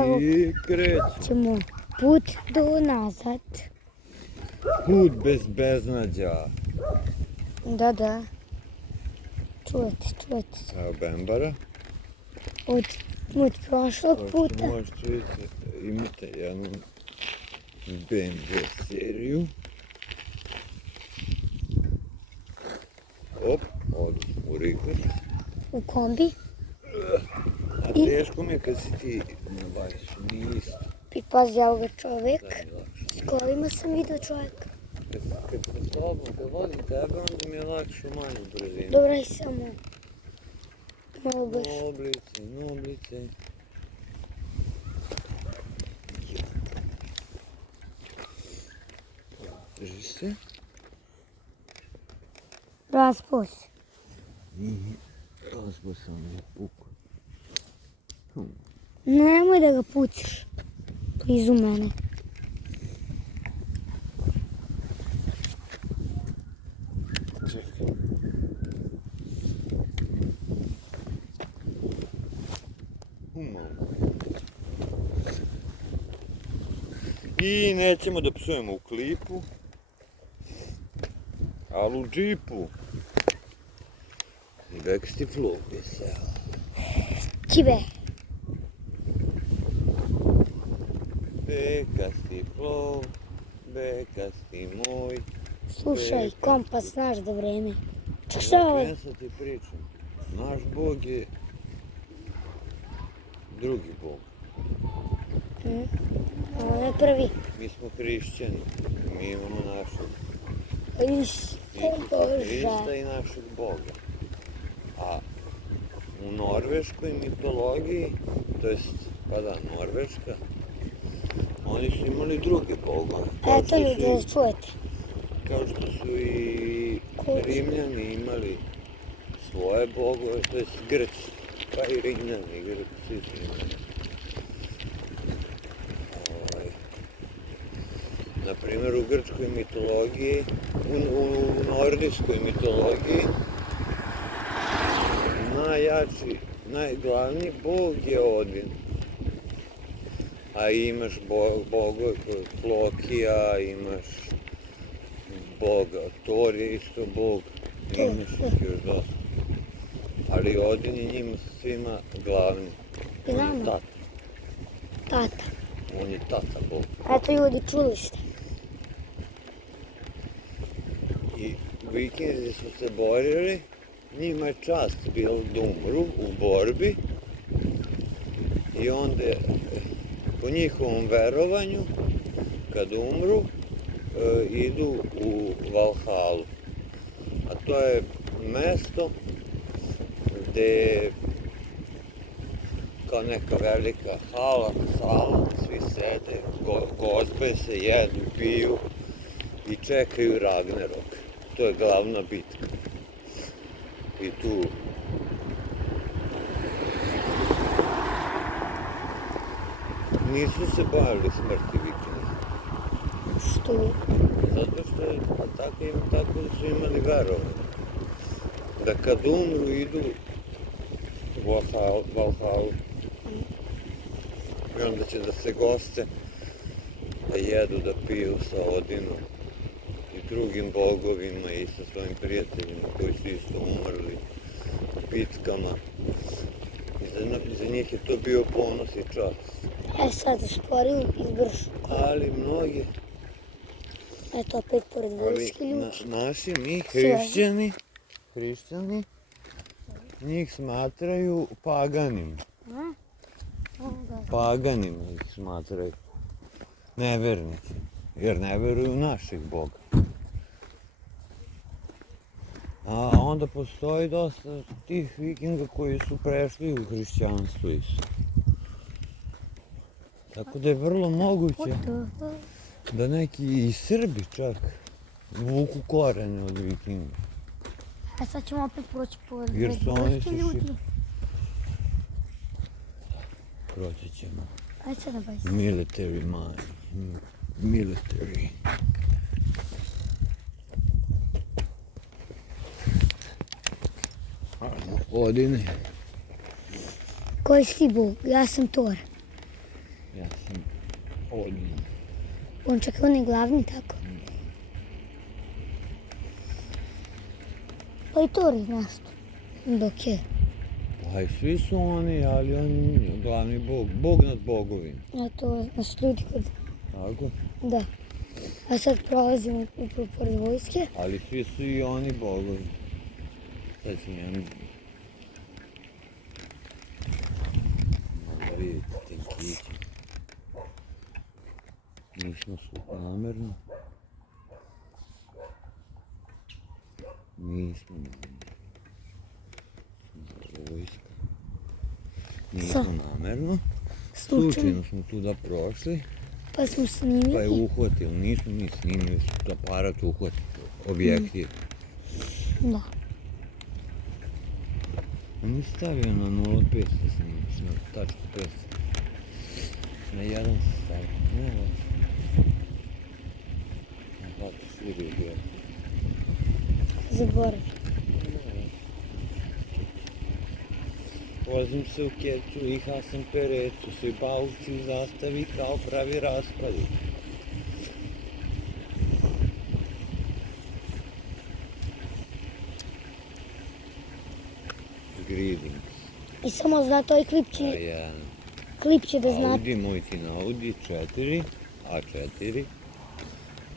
Evo, I krećemo. ćemo put do nazad. Put bez beznađa. Da. Čujete. Evo Bembara. Od prošlog puta. Možete vidjeti, imate jednu BMW seriju. Op, odu u Rikvit. U kombi. A teško mi je kad si ti na bajsu, nije isto. I pazi ovoga čovjek. Da mi je lakše. S kolima sam vidio čovjeka. Kad sam s tobom, kad vodim tebe, onda mi je lakše u manju brzinu. Dobro je samo malo brže. Noblice. Drži se. Raspos. Nije. Razbo sam je puku. Nemoj da ga pucaš. Blizu mene. Čekaj. I nećemo da psujemo u klipu, ali u džipu. I beksti flow vesel. Čibe. Bekasti flow, bekasti moj. Slušaj, kompas, znaš da vreme. Čak šta je ovo? Ja sad ti pričam. Naš Bog je drugi Bog. On je prvi. Mi smo hrišćani. Mi imamo našeg Isusa Isusa Hrista Bože. i našeg Boga. A u norveškoj mitologiji, to jest, Norveška, oni su imali druge bogove. Eto ljudi, da čujete. Kao što su i Rimljani imali svoje bogove, to jest Grci, pa i Rimljani, Grci su imali. Naprimjer, u grčkoj mitologiji, u nordijskoj mitologiji, najglavniji bog je Odin. A imaš bogove kao Lokija, imaš boga, Thor je isto bog, imaš ih još dosta. Ali Odin je njima svima glavni. On je tata. Tata. On je tata bog. Eto ljudi, čuli ste. I vikinzi su se borili, njima je čast bilo da umru u borbi i onda po njihovom verovanju kad umru idu u Valhalu. A to je mesto gde kao neka velika sala, svi sede, gozbe se, jedu, piju i čekaju Ragnarok. To je glavna bitka. I tu nisu se bojali smrti vikinga. Što? Zato što tako su imali verovanje. Da kad umru idu u Valhalu. I onda će da se goste, da jedu, da piju sa Odinom i drugim bogovima i sa svojim prijateljima koji su isto umrli u bitkama. I za njih je to bio ponos i čast. Sad usporim i brž. Ali mnogi, Eto opet pored vojske ljudi. naši mi hrišćani, njih smatraju paganima. Paganima ih smatraju. Nevernici. Jer ne veruju u našeg Boga. A onda postoji dosta tih vikinga koji su prešli u hrišćanstvo isto. Tako da je vrlo moguće da neki i Srbi čak vuku korene od vikinga. Sad ćemo opet proći pored Jer su oni vojske ljudi. Proći ćemo. Ajde sad na bajs. Military mind. Military. Odine. Koji si ti Bog? Ja sam Thor. Ja sam Odin. On čak on je glavni, tako? Pa i Thor je nešto. Dok je. Pa i svi su oni, ali on je glavni bog. Bog nad bogovima. A to nas ljudi kod... Tako? Da. A sad prolazimo upravo pored vojske. Ali svi su i oni bogovi. Sad ću njemu... Da vidite tenkići. Nismo su namerno. Nismo namerno. Vojska. Nismo namerno. Slučajno smo tuda prošli. Pa smo snimili. Pa je uhvatili, nismo mi snimili, su aparat uhvatili, objektiv. Da. On je stavio na 0,5 da snimiš, na tačku 5. Na 1 se stavio, ne loše. Na kako širi bio. Zaboravim. Vozim se u kecu i hasam perecu, svi bauci zastavi kao pravi raspadi. Greetings. I samo znate ovaj klip će da znate. Audi, moj ti na Audi 4, A4.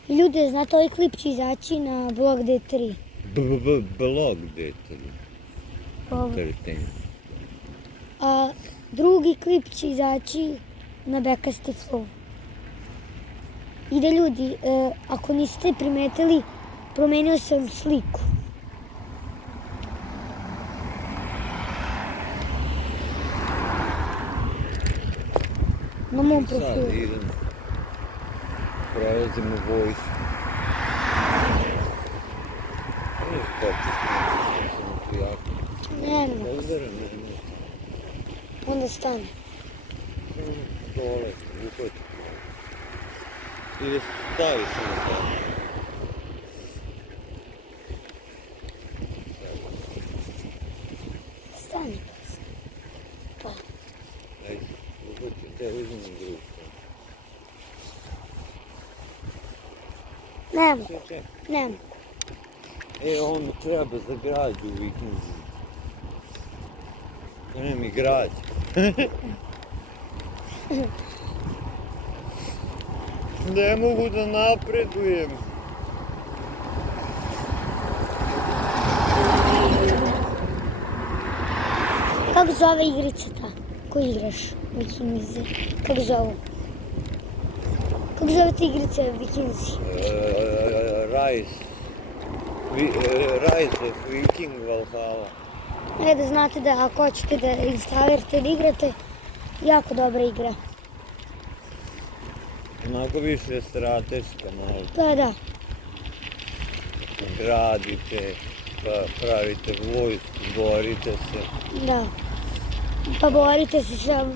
I ljudi, znate ovaj klip će izaći na blog D3. Blog D3. Ovo. 13. A drugi klip će izaći na Bekasti Flow. I da ljudi, ako niste primetili, promenio sam sliku. Na mom Sad profilu. idemo. Prelazimo vojsku. Ne skočiš, sam prijatno. Ne, Da udaram, ne. onda stane. Dole, uhvati. I da stavi samo tako. Stane. Pa. Ajde, uhvati, te uzmem drugu. Nemo, Sve čekaj. nemo. Ono treba za građu u vikendu. Ne mi građa. Ne mogu da napredujem. Kako zove igrica ta koju igraš Vikinzi? Kako zove? Kako zove ta igrica Vikinzi? Rise of Viking Valhalla. Da znate da ako hoćete da instalirate da igrate, jako dobra igra. Onako više strateška malo. Da. Gradite, pa pravite vojsku, borite se. Da. Pa borite se sa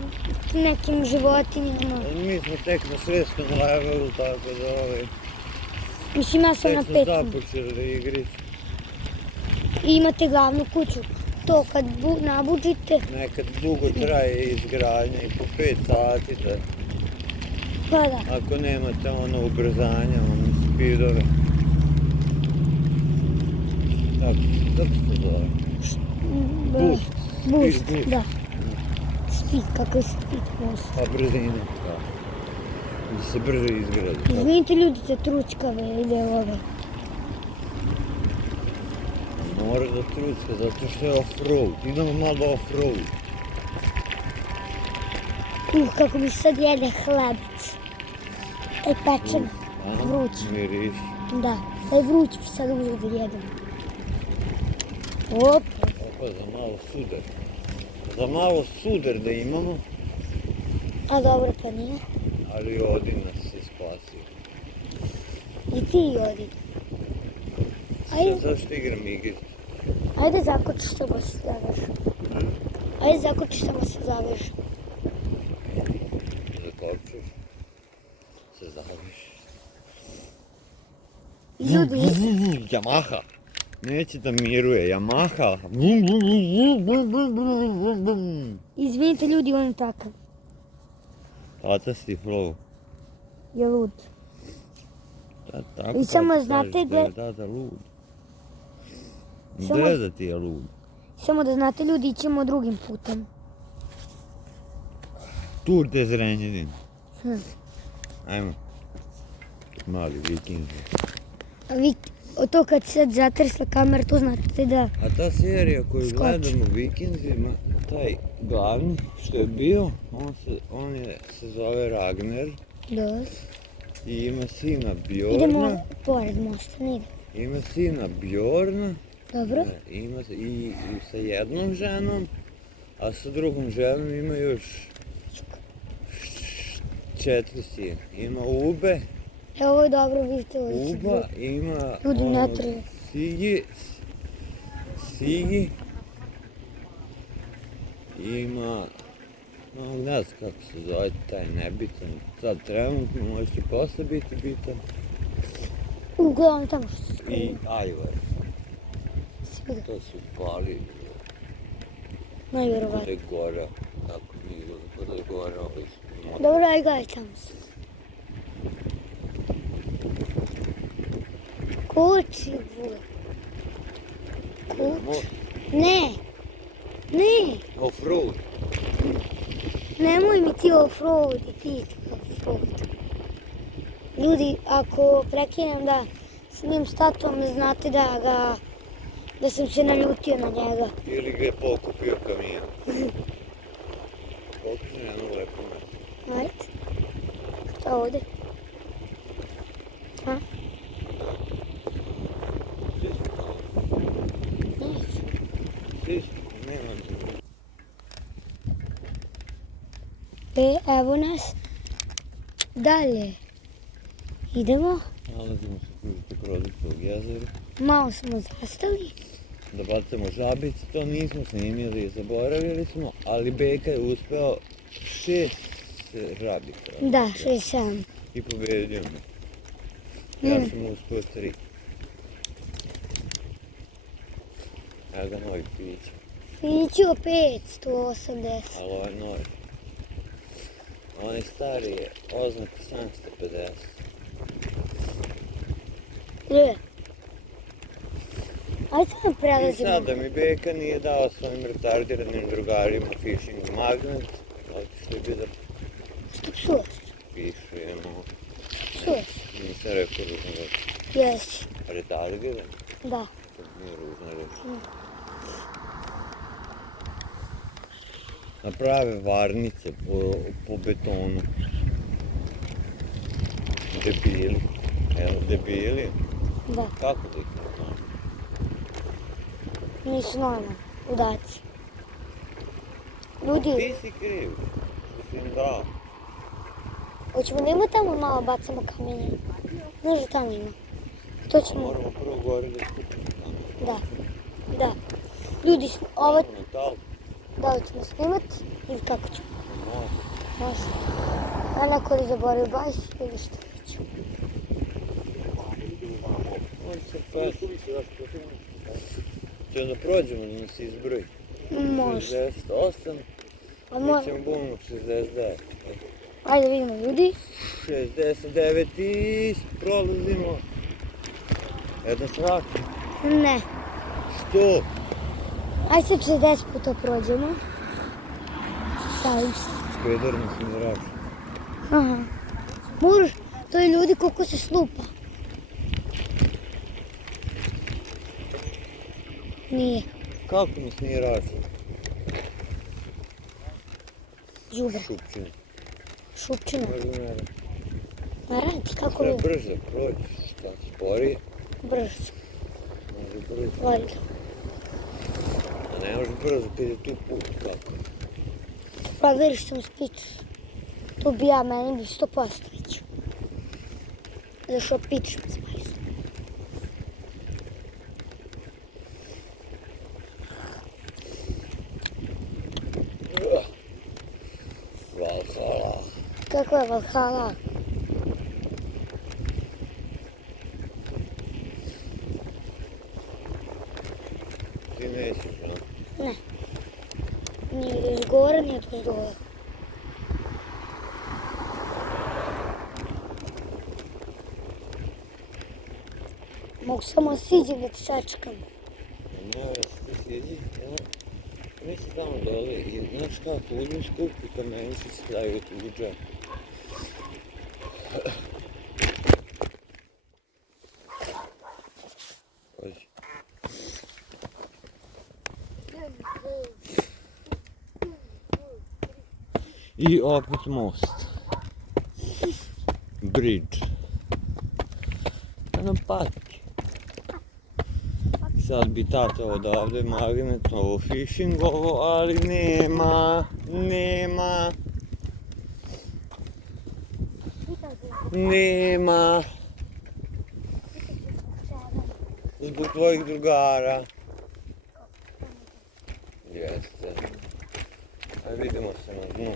nekim životinjama. Mi smo tek na 6. levelu, tako da Mislim, ja sam na tek smo 5. započeli igricu. I imate glavnu kuću. To kad nabuđite, Nekad dugo traje izgradnja i po 5 sati da, pa da. ako nemate ono ubrzanja, ono speedove. Kako se zove? Boost. Boost, Speed. da. Speed, kakav speed most. Pa brzina, da. Da se brže izgradi. Izvinite ljudi za tručkave ili ove. Mora da trucka, zato što je off-road. Idemo malo off-road. Kako mi sad jede hlebic. Taj pečen, vruć. Miriš. Da, taj vruć bi sad uzeo da jedem. Op, Opa, za malo sudar. Za malo sudar da imamo, a dobro pa nije. ali Odin nas se spasio. I ti odi. Ajde, Zašto igram igricu? ajde zakočiš samo se zavežu. Ajde zakočiš samo se zavežu. Zakopčuš, se zaviš. Ljudi, Yamaha! Neće da miruje, Yamaha! izvinite ljudi, on je takav. Otac ti flow. je lud. Tako I samo kad znate kažeš da- je tata lud. Samo- Deda ti je lud. Samo da znate ljudi, ićemo drugim putem. Tur te Zrenjanin. Hm. Ajmo. Mali viking. A vi, to kad sad zatresla kamera, to znate da... A ta serija koju Skoči. gledamo Vikingzima, taj glavni što je bio, on se zove Ragnar Da. i ima sina Bjorna. Idemo pored mosta, ne idemo. Ima sina Bjorna. Dobro? Ima i sa jednom ženom, a sa drugom ženom ima još 4 sina. Ima Ube, Evo ovo je dobro, vidite ovo. Uba, ima Ljudi onog ne treba. Sigi, ima, no, ne znam kako se zove taj nebitan, sad trenutno, možda će posle biti bitan, Uglavnom tamo što se skriva. i Ajvar, Sigurno, to su pali, kod najvjerovatnije. je gore, tako mi kod je gore, ovaj su. Dobro, aj gaj tamo se. Koči, vule. Koči. Ne. Ne. Off-road. Nemoj mi ti offroad i ti offroad. Ljudi, ako prekinem da snimim s tatom, znate da sam se naljutio na njega. Ili ga je pokupio kamion. Pokupio jedno lepo mesto. Ajde. Šta ovdje? Ha? Neću. Sviš, nema zemlje. Evo nas. Dalje. Idemo. Nalazimo se kružite Krodicovog jezera. Malo smo zastali. Da bacamo žabice, to nismo snimili, zaboravili smo, ali Beka je uspeo 6 žabica. Da, 6-7. I pobedio me. Ja sam uspio 3. Evo ga novi pić, Fiću 580. ali ovaj novi. Onaj stari je oznaka 750. Je. Ajde sad I prelazimo. sad da mi Beka nije dao svojim retardiranim drugarima fishing magnet, otišli bi da Što psuješ? pišujemo. Psuješ? Nisam rekao ružno reč. Jesi. Retardiran? Da. To nije ružna reč. Naprave varnice po betonu. Debili. Evo, debili. Da. Kako da ih ne znam? Nisu normalni. Udaci. Ljudi, Ti si kriv. Što si im dao. hoćemo da ima tamo malo bacamo kamenje. Znaš da tamo ima. To ćemo. Moramo prvo gore da skupimo tamo. Da. Da. Ljudi, ovo Metal. da li ćemo snimati ili kako ćemo? Može. Može. A neko li zaboravio bajs ili što već. On se fest. Če da prođemo da nas izbroji. Može. 68, A mi mo- ćemo bumno 69. Ajde vidimo ljudi. 69 i prolazimo. Jedna svaka. Ne. Što? Ajde sad 60 puta prođemo. Stavim se. Peder nas ne raču. Aha. Moraš, to je ljudi koliko se slupa. Nije. Kako nas nije raču? Đubre. Šupčina. Šupčina. Možda ne raču. Ma radi, kako Treba bi brže proći. Šta, sporije? brzo. Može brzo. Valjda. A ne može brzo kad je tu put. Kako? Provjeriš sam spič. To bi ja, meni bi 100% već. Zašao pičem s bajsom. Valhalla. Kako je Valhalla? Ti nećeš, no? Ne. Nije iz gore, nije to s dole. Mogu samo siđem da ti sačekam. Ne, ti sjedi, ja. Mi se tamo dole i znaš kako, uzmi skupi kamenci stavio tu u džep. Pazi. I opet most. Bridge. Ano patike. Sad bi tata odavde magnet ovo fishingovo, ali nema. Zbog tvojih drugara. Jeste. Ajde vidimo se na dnu.